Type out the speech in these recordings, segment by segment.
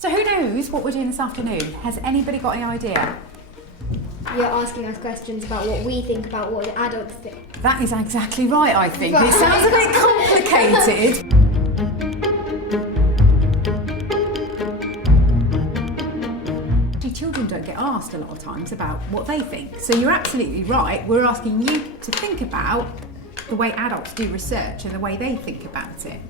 So who knows what we're doing this afternoon? Has anybody got any idea? You're asking us questions about what we think about what the adults think. That is exactly right, I think. It sounds a bit complicated. Children don't get asked a lot of times about what they think. So you're absolutely right. We're asking you to think about the way adults do research and the way they think about it.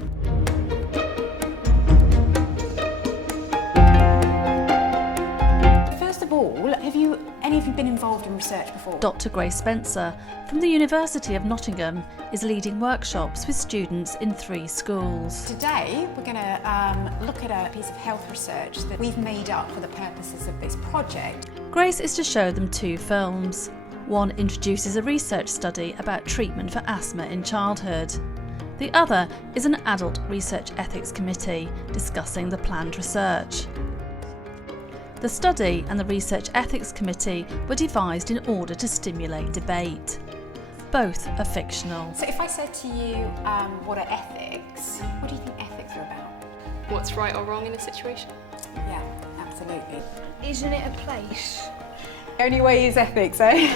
First of all, have any of you been involved in research before? Dr. Grace Spencer from the University of Nottingham is leading workshops with students in 3 schools. Today we're going to look at a piece of health research that we've made up for the purposes of this project. Grace is to show them 2 films. One introduces a research study about treatment for asthma in childhood. The other is an adult research ethics committee discussing the planned research. The study and the Research Ethics Committee were devised in order to stimulate debate. Both are fictional. So if I said to you, what are ethics? What do you think ethics are about? What's right or wrong in a situation? Yeah, absolutely. Isn't it a place? The only way is ethics, eh?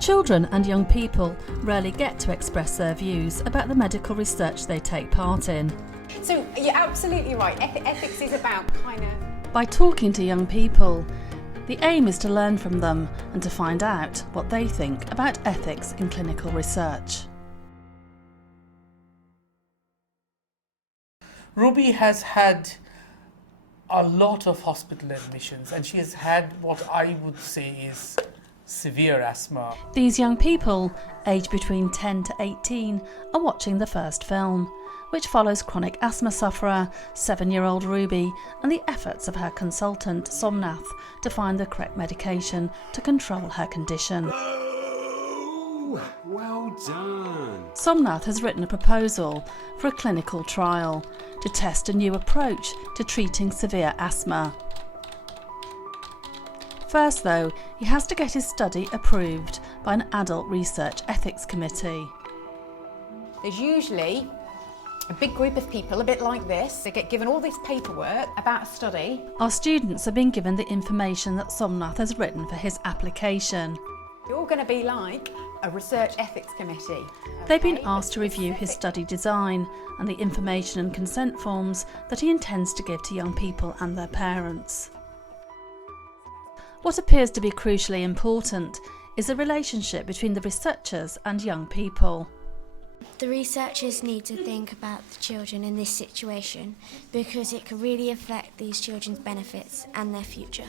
Children and young people rarely get to express their views about the medical research they take part in. So you're absolutely right. Ethics is about kind of... By talking to young people, the aim is to learn from them and to find out what they think about ethics in clinical research. Ruby has had a lot of hospital admissions and she has had what I would say is severe asthma. These young people, aged between 10 to 18, are watching the first film, which follows chronic asthma sufferer, 7-year-old Ruby, and the efforts of her consultant, Somnath, to find the correct medication to control her condition. Oh, well done. Somnath has written a proposal for a clinical trial to test a new approach to treating severe asthma. First, though, he has to get his study approved by an adult research ethics committee. There's usually a big group of people, a bit like this. They get given all this paperwork about a study. Our students have been given the information that Somnath has written for his application. You're going to be like a research ethics committee. They've been asked to review his study design and the information and consent forms that he intends to give to young people and their parents. What appears to be crucially important is the relationship between the researchers and young people. The researchers need to think about the children in this situation because it could really affect these children's benefits and their future.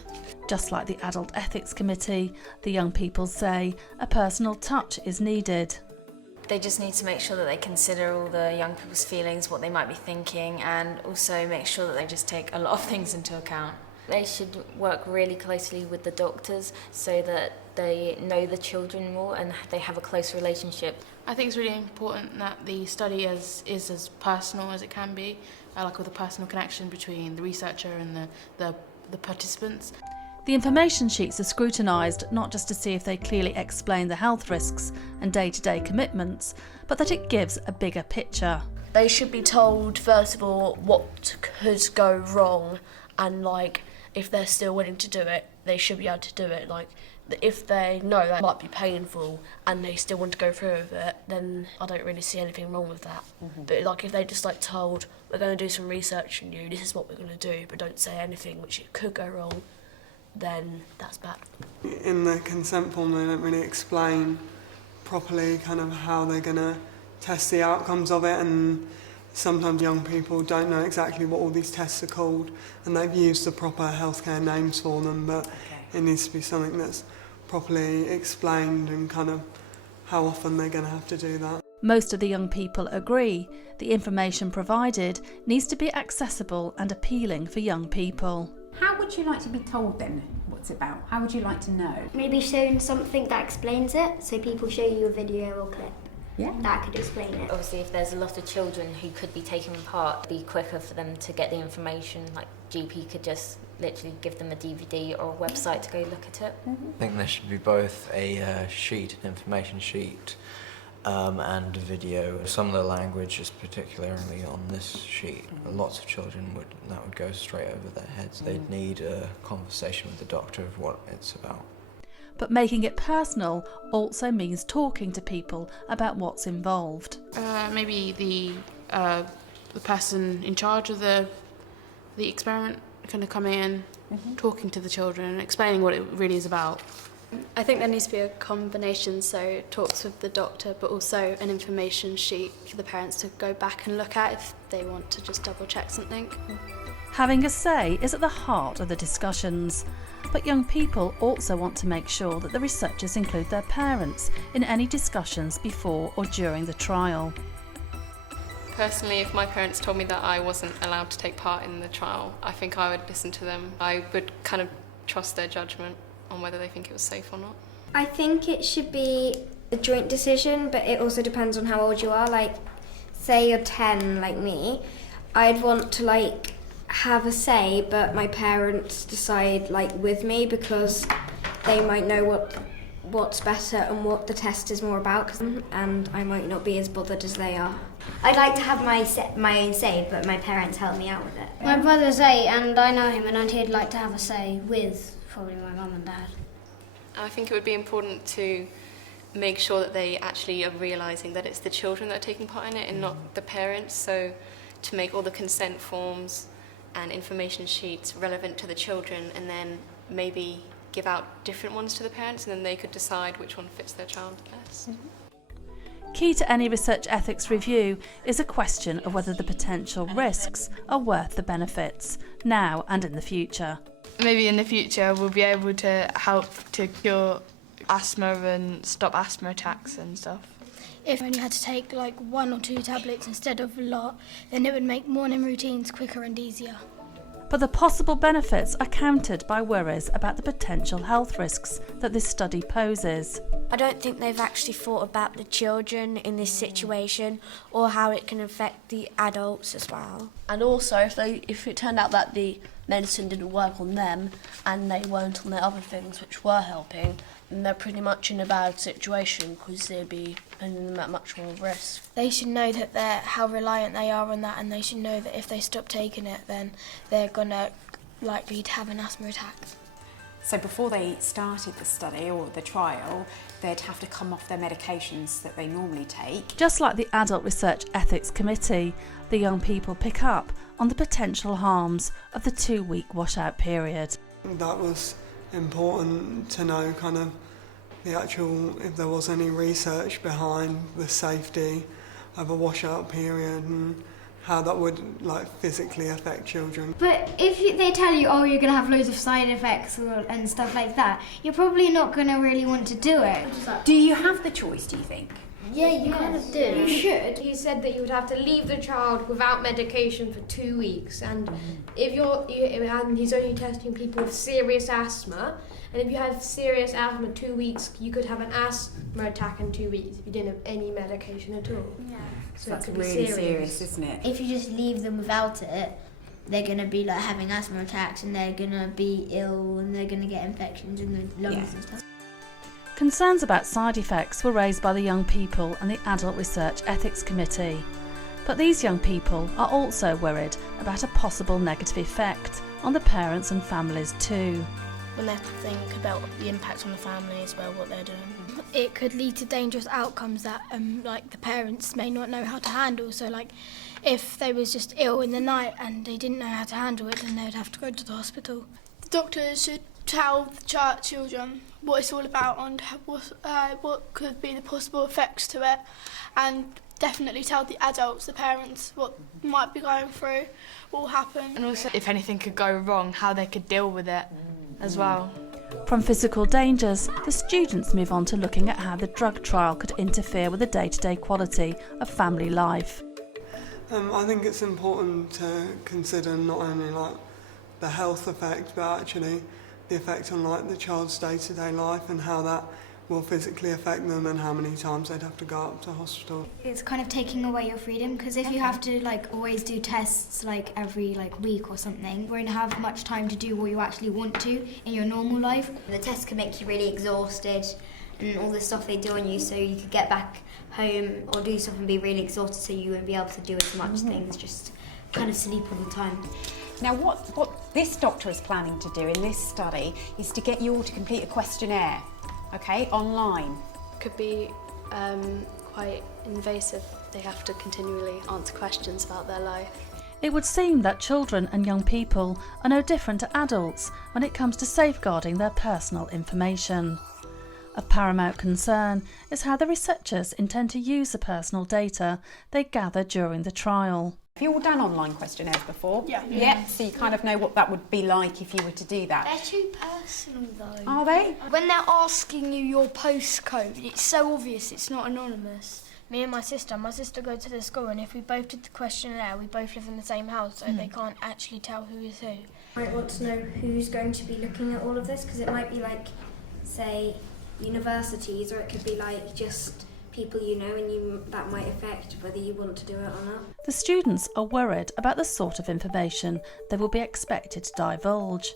Just like the Adult Ethics Committee, the young people say a personal touch is needed. They just need to make sure that they consider all the young people's feelings, what they might be thinking, and also make sure that they just take a lot of things into account. They should work really closely with the doctors so that they know the children more and they have a close relationship. I think it's really important that the study is as personal as it can be, like with a personal connection between the researcher and the participants. The information sheets are scrutinised not just to see if they clearly explain the health risks and day-to-day commitments, but that it gives a bigger picture. They should be told, first of all, what could go wrong, and if they're still willing to do it, they should be able to do it. If they know that might be painful and they still want to go through with it, then I don't really see anything wrong with that. But if they just told, we're going to do some research on you, this is what we're going to do, but don't say anything which it could go wrong, then that's bad. In the consent form they don't really explain properly kind of how they're going to test the outcomes of it, and sometimes young people don't know exactly what all these tests are called, and they've used the proper healthcare names for them, but it needs to be something that's properly explained and kind of how often they're going to have to do that. Most of the young people agree the information provided needs to be accessible and appealing for young people. How would you like to be told then what's it about? How would you like to know? Maybe shown something that explains it, so people show you a video or clip. Yeah. That could explain it. Obviously, if there's a lot of children who could be taking part, it'd be quicker for them to get the information. Like GP could just literally give them a DVD or a website to go look at it. I think there should be both a sheet, an information sheet, and video. Some of the language is particularly on this sheet. Lots of children would go straight over their heads. They'd need a conversation with the doctor of what it's about. But making it personal also means talking to people about what's involved. Maybe the person in charge of the experiment kind of coming in, talking to the children, explaining what it really is about. I think there needs to be a combination, so talks with the doctor, but also an information sheet for the parents to go back and look at if they want to just double check something. Having a say is at the heart of the discussions, but young people also want to make sure that the researchers include their parents in any discussions before or during the trial. Personally, if my parents told me that I wasn't allowed to take part in the trial, I think I would listen to them. I would kind of trust their judgment on whether they think it was safe or not. I think it should be a joint decision, but it also depends on how old you are. Like, say you're 10 like me, I'd want to like have a say, but my parents decide like with me, because they might know what's better and what the test is more about, and I might not be as bothered as they are. I'd like to have my own say, but my parents help me out with it. My brother's 8 and I know him, and he'd like to have a say with probably my mum and dad. I think it would be important to make sure that they actually are realising that it's the children that are taking part in it and not the parents, so to make all the consent forms and information sheets relevant to the children, and then maybe give out different ones to the parents, and then they could decide which one fits their child best. Key to any research ethics review is a question of whether the potential risks are worth the benefits, now and in the future. Maybe in the future we'll be able to help to cure asthma and stop asthma attacks and stuff. If I only had to take like 1 or 2 tablets instead of a lot, then it would make morning routines quicker and easier. But the possible benefits are countered by worries about the potential health risks that this study poses. I don't think they've actually thought about the children in this situation or how it can affect the adults as well. And also, if it turned out that the medicine didn't work on them and they weren't on the other things which were helping, then they're pretty much in a bad situation because they'd be putting them at much more risk. They should know that how reliant they are on that, and they should know that if they stop taking it, then they're gonna likely to have an asthma attack. So before they started the study or the trial, they'd have to come off their medications that they normally take. Just like the Adult Research Ethics Committee, the young people pick up on the potential harms of the 2-week washout period. That was important to know kind of the actual, if there was any research behind the safety of a washout period and how that would like physically affect children. But if they tell you, oh, you're going to have loads of side effects and stuff like that, you're probably not going to really want to do it. Do you have the choice, do you think? Yeah, you kind of do. You should. He said that you would have to leave the child without medication for 2 weeks, and if and he's only testing people with serious asthma, and if you have serious asthma 2 weeks, you could have an asthma attack in 2 weeks if you didn't have any medication at all. Yeah. So that's really serious, isn't it? If you just leave them without it, they're going to be like having asthma attacks, and they're going to be ill, and they're going to get infections in the lungs and stuff. Concerns about side effects were raised by the young people and the Adult Research Ethics Committee. But these young people are also worried about a possible negative effect on the parents and families too. When they think about the impact on the family as well, what they're doing. It could lead to dangerous outcomes that like the parents may not know how to handle. So like if they was just ill in the night and they didn't know how to handle it, then they would have to go to the hospital. The doctors should tell the children what it's all about and what could be the possible effects to it, and definitely tell the adults, the parents, what might be going through, what will happen. And also if anything could go wrong, how they could deal with it as well. From physical dangers, the students move on to looking at how the drug trial could interfere with the day-to-day quality of family life. I think it's important to consider not only like the health effect, but actually the effect on like the child's day-to-day life and how that will physically affect them and how many times they'd have to go up to hospital. It's kind of taking away your freedom, because if you have to like always do tests like every week or something, you won't have much time to do what you actually want to in your normal life. The test can make you really exhausted and all the stuff they do on you, so you could get back home or do something and be really exhausted, so you wouldn't be able to do as much things, just kind of sleep all the time. Now, what this doctor is planning to do in this study is to get you all to complete a questionnaire, okay, online. Could be quite invasive. They have to continually answer questions about their life. It would seem that children and young people are no different to adults when it comes to safeguarding their personal information. Of paramount concern is how the researchers intend to use the personal data they gather during the trial. Have you all done online questionnaires before? Yeah. So you kind of know what that would be like if you were to do that. They're too personal though. Are they? When they're asking you your postcode, it's so obvious it's not anonymous. Me and my sister go to the school, and if we both did the questionnaire, we both live in the same house, so they can't actually tell who is who. I might want to know who's going to be looking at all of this, because it might be like, say, universities, or it could be like just people you know, and that might affect whether you want to do it or not. The students are worried about the sort of information they will be expected to divulge.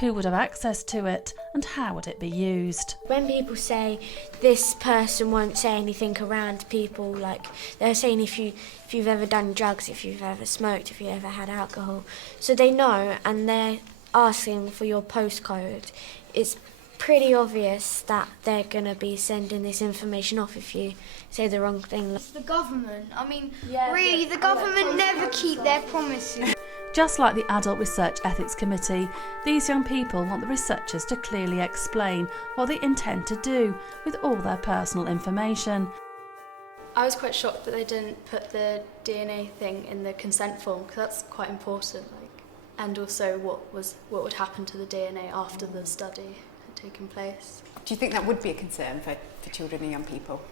Who would have access to it, and how would it be used? When people say this person won't say anything around people, like they're saying if you've ever done drugs, if you've ever smoked, if you ever had alcohol, so they know, and they're asking for your postcode, it's pretty obvious that they're going to be sending this information off if you say the wrong thing. It's the government. I mean, really, the government never keep their promises. Just like the Adult Research Ethics Committee, these young people want the researchers to clearly explain what they intend to do with all their personal information. I was quite shocked that they didn't put the DNA thing in the consent form, because that's quite important. And also what would happen to the DNA after the study had taken place. Do you think that would be a concern for children and young people?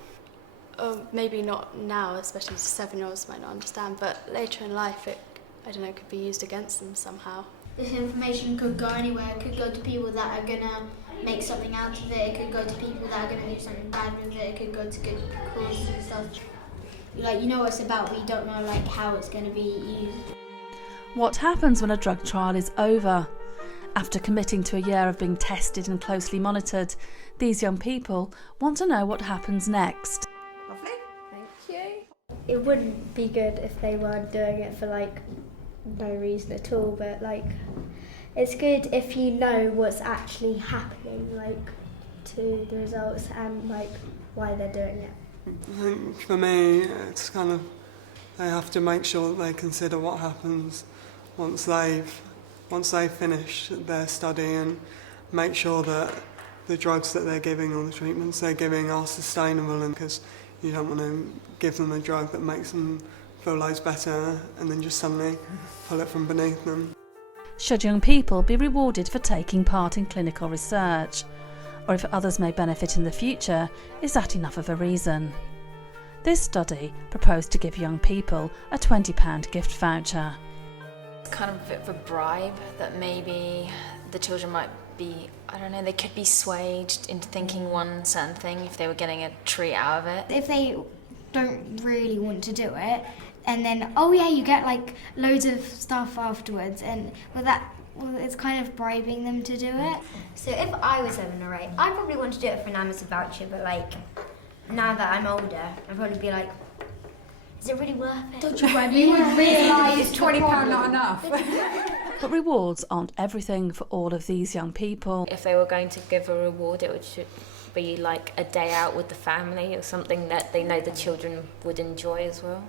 Maybe not now, especially 7-year-olds might not understand, but later in life it, I don't know, could be used against them somehow. This information could go anywhere. It could go to people that are going to make something out of it. It could go to people that are going to do something bad with it. It could go to good causes and stuff. Like, you know what it's about, but you don't know like how it's going to be used. What happens when a drug trial is over? After committing to a year of being tested and closely monitored, these young people want to know what happens next. Lovely. Thank you. It wouldn't be good if they were doing it for like no reason at all, but like it's good if you know what's actually happening, like to the results and like why they're doing it. I think for me it's kind of, they have to make sure that they consider what happens once they've finished their study, and make sure that the drugs that they're giving or the treatments they're giving are sustainable, and because you don't want to give them a drug that makes them feel loads better and then just suddenly pull it from beneath them. Should young people be rewarded for taking part in clinical research? Or if others may benefit in the future, is that enough of a reason? This study proposed to give young people a £20 gift voucher. It's kind of a bit of a bribe that maybe the children might be, I don't know, they could be swayed into thinking one certain thing if they were getting a treat out of it. If they don't really want to do it, and then, oh yeah, you get like loads of stuff afterwards, and it's kind of bribing them to do it. So if I was 7 or 8, I'd probably want to do it for an Amazon voucher, but like, now that I'm older, I'd probably be like, is it really worth it? Don't you worry, you would realise it's £20 not enough. But rewards aren't everything for all of these young people. If they were going to give a reward, it should be like a day out with the family or something that they know the children would enjoy as well.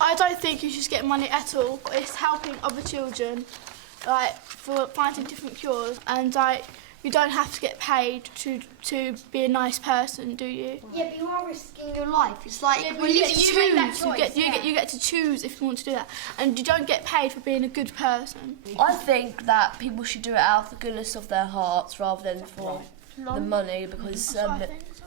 I don't think you should get money at all. It's helping other children, like for finding different cures, and like you don't have to get paid to be a nice person, do you? Yeah, but you are risking your life. It's like Yeah, but you get to choose if you want to do that, and you don't get paid for being a good person. I think that people should do it out of the goodness of their hearts rather than for the money, because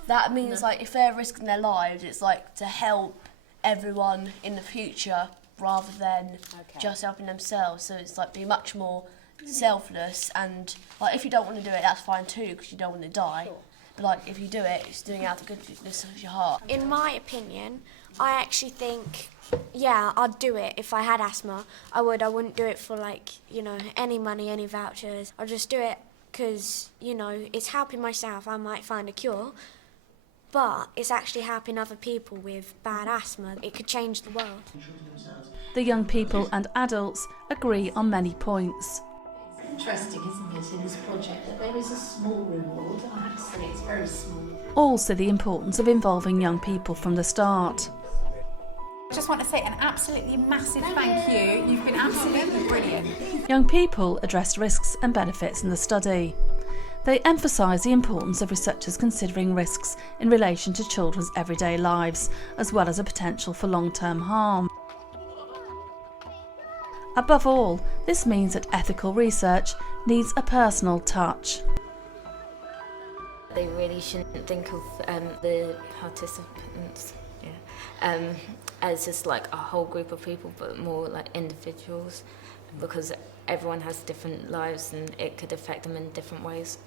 that means like if they're risking their lives, it's like to help everyone in the future rather than just helping themselves. So it's like be much more selfless, and like if you don't want to do it, that's fine too, because you don't want to die. But like if you do it, it's doing it out of the goodness of your heart. In my opinion, I actually think, yeah, I'd do it if I had asthma. I would. I wouldn't do it for like, you know, any money, any vouchers. I'd just do it because, you know, it's helping myself. I might find a cure, but it's actually helping other people with bad asthma. It could change the world. The young people and adults agree on many points. Interesting, isn't it, in this project that there is a small reward. I have to say it's very small. All see the importance of involving young people from the start. I just want to say an absolutely massive thank you. You've been absolutely brilliant. Young people addressed risks and benefits in the study. They emphasise the importance of researchers considering risks in relation to children's everyday lives, as well as a potential for long-term harm. Above all, this means that ethical research needs a personal touch. They really shouldn't think of the participants as just like a whole group of people, but more like individuals, because everyone has different lives and it could affect them in different ways.